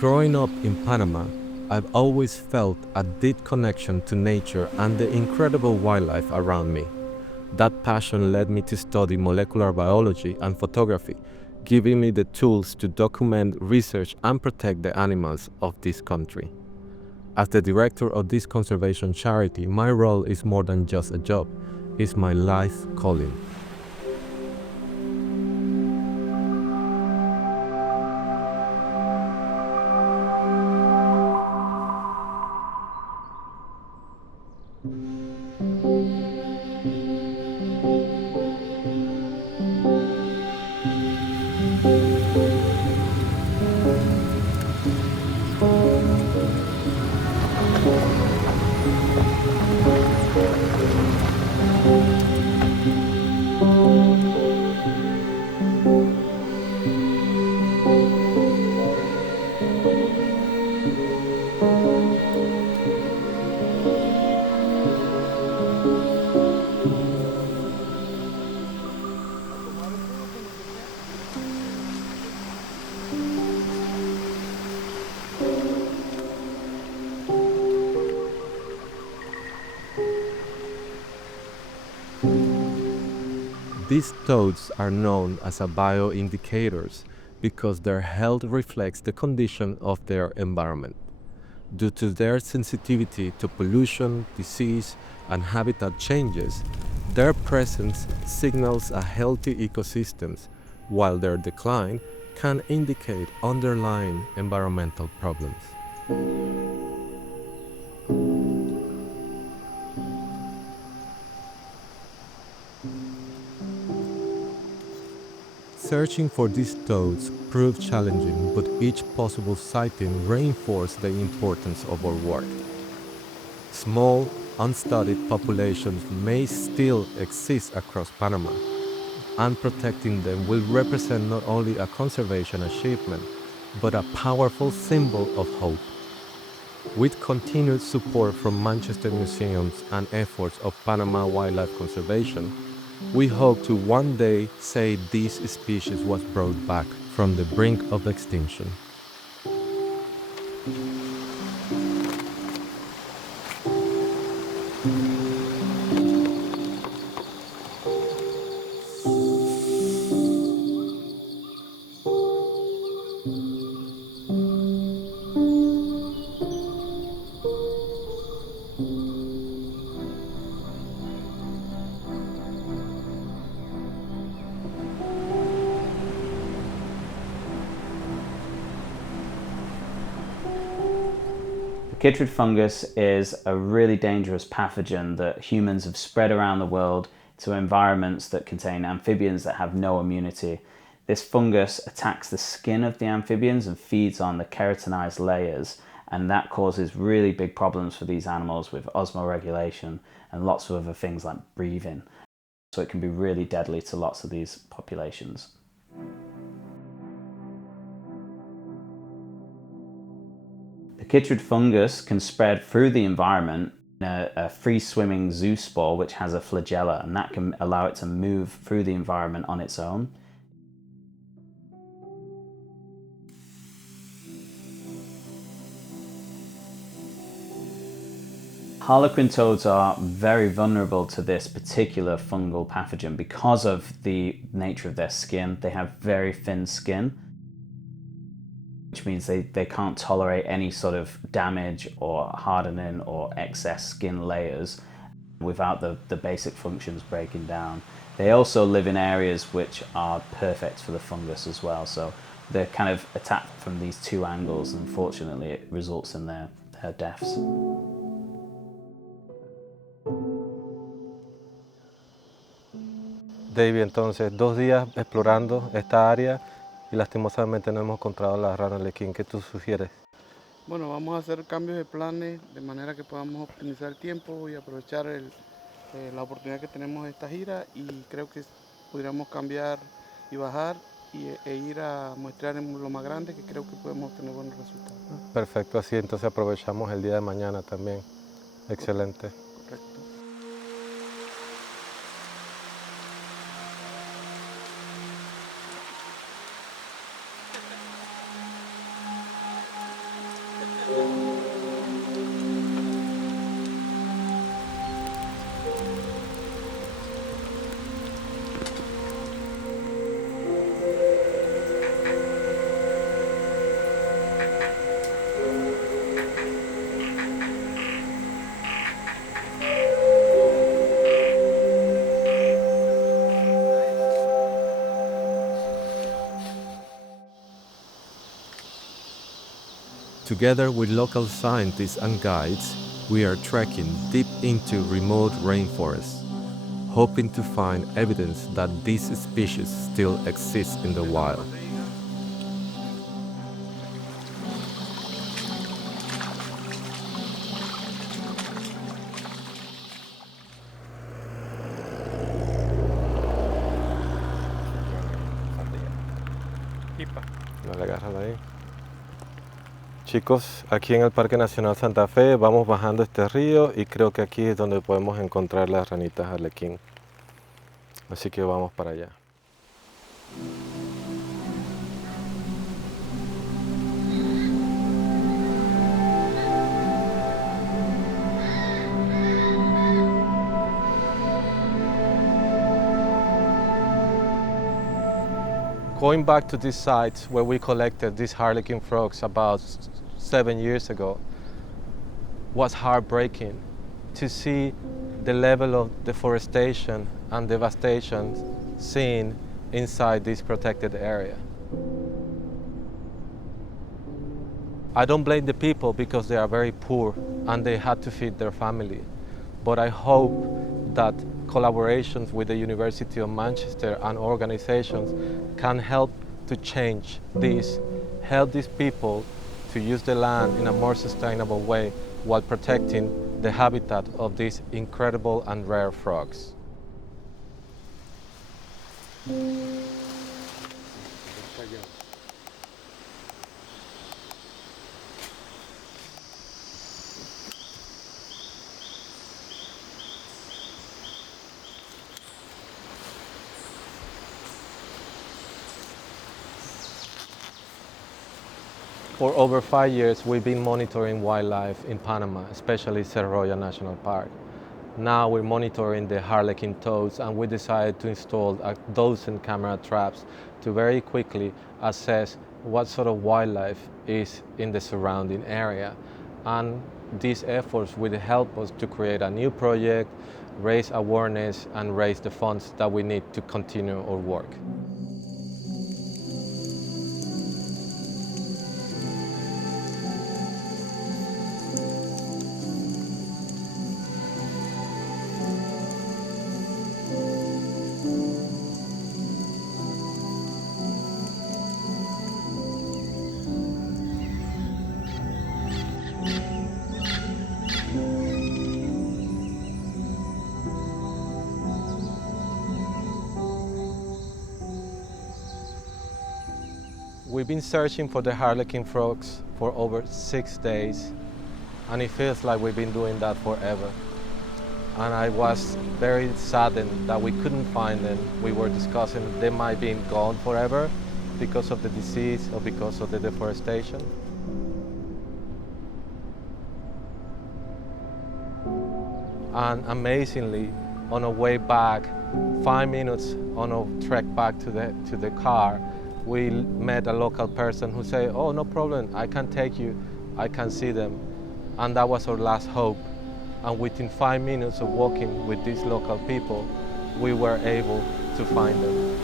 Growing up in Panama, I've always felt a deep connection to nature and the incredible wildlife around me. That passion led me to study molecular biology and photography, giving me the tools to document, research, and protect the animals of this country. As the director of this conservation charity, my role is more than just a job, it's my life calling. These toads are known as bioindicators because their health reflects the condition of their environment. Due to their sensitivity to pollution, disease, and habitat changes, their presence signals a healthy ecosystem, while their decline can indicate underlying environmental problems. Searching for these toads proved challenging, but each possible sighting reinforced the importance of our work. Small, unstudied populations may still exist across Panama, and protecting them will represent not only a conservation achievement, but a powerful symbol of hope. With continued support from Manchester museums and efforts of Panama Wildlife Conservation, we hope to one day say this species was brought back from the brink of extinction. Chytrid fungus is a really dangerous pathogen that humans have spread around the world to environments that contain amphibians that have no immunity. This fungus attacks the skin of the amphibians and feeds on the keratinized layers, and that causes really big problems for these animals with osmoregulation and lots of other things like breathing. So it can be really deadly to lots of these populations. The chytrid fungus can spread through the environment in a free-swimming zoospore which has a flagella, and that can allow it to move through the environment on its own. Harlequin toads are very vulnerable to this particular fungal pathogen because of the nature of their skin. They have very thin skin, which means they can't tolerate any sort of damage or hardening or excess skin layers without the basic functions breaking down. They also live in areas which are perfect for the fungus as well, so they're kind of attacked from these two angles, and unfortunately it results in their deaths. David, entonces, 2 días explorando esta área y lastimosamente no hemos encontrado la rana Harlequin. ¿Qué tú sugieres? Bueno, vamos a hacer cambios de planes de manera que podamos optimizar el tiempo y aprovechar la oportunidad que tenemos de esta gira, y creo que podríamos cambiar y bajar e ir a muestrear en lo más grande, que creo que podemos obtener buenos resultados. Perfecto, así entonces aprovechamos el día de mañana también. Excelente. Correcto. Together with local scientists and guides, we are trekking deep into remote rainforests, hoping to find evidence that these species still exist in the wild. Vale, agárrala ahí. Chicos, aquí en el Parque Nacional Santa Fe vamos bajando este río y creo que aquí es donde podemos encontrar las ranitas Harlequin. Así que vamos para allá. Going back to this site where we collected these Harlequin frogs about 7 years ago was heartbreaking to see the level of deforestation and devastation seen inside this protected area. I don't blame the people because they are very poor and they had to feed their family. But I hope that collaborations with the University of Manchester and organizations can help to change this, help these people to use the land in a more sustainable way while protecting the habitat of these incredible and rare frogs. For over 5 years, we've been monitoring wildlife in Panama, especially Cerro National Park. Now we're monitoring the Harlequin toads, and we decided to install 12 camera traps to very quickly assess what sort of wildlife is in the surrounding area. And these efforts will help us to create a new project, raise awareness, and raise the funds that we need to continue our work. We've been searching for the Harlequin frogs for over 6 days, and it feels like we've been doing that forever. And I was very saddened that we couldn't find them. We were discussing they might be gone forever because of the disease or because of the deforestation. And amazingly, on our way back, 5 minutes on our trek back to the car, we met a local person who said, "Oh, no problem, I can take you, I can see them." And that was our last hope. And within 5 minutes of walking with these local people, we were able to find them.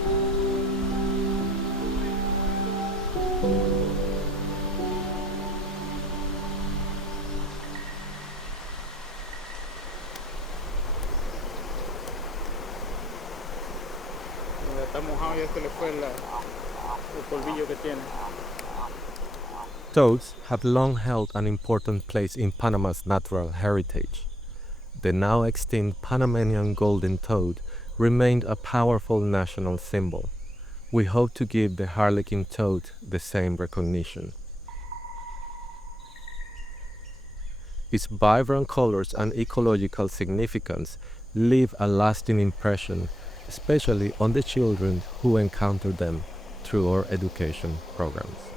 Está mojado, ya se le fue el polvillo que tiene. Toads have long held an important place in Panama's natural heritage. The now extinct Panamanian golden toad remained a powerful national symbol. We hope to give the Harlequin toad the same recognition. Its vibrant colors and ecological significance leave a lasting impression, especially on the children who encounter them through our education programs.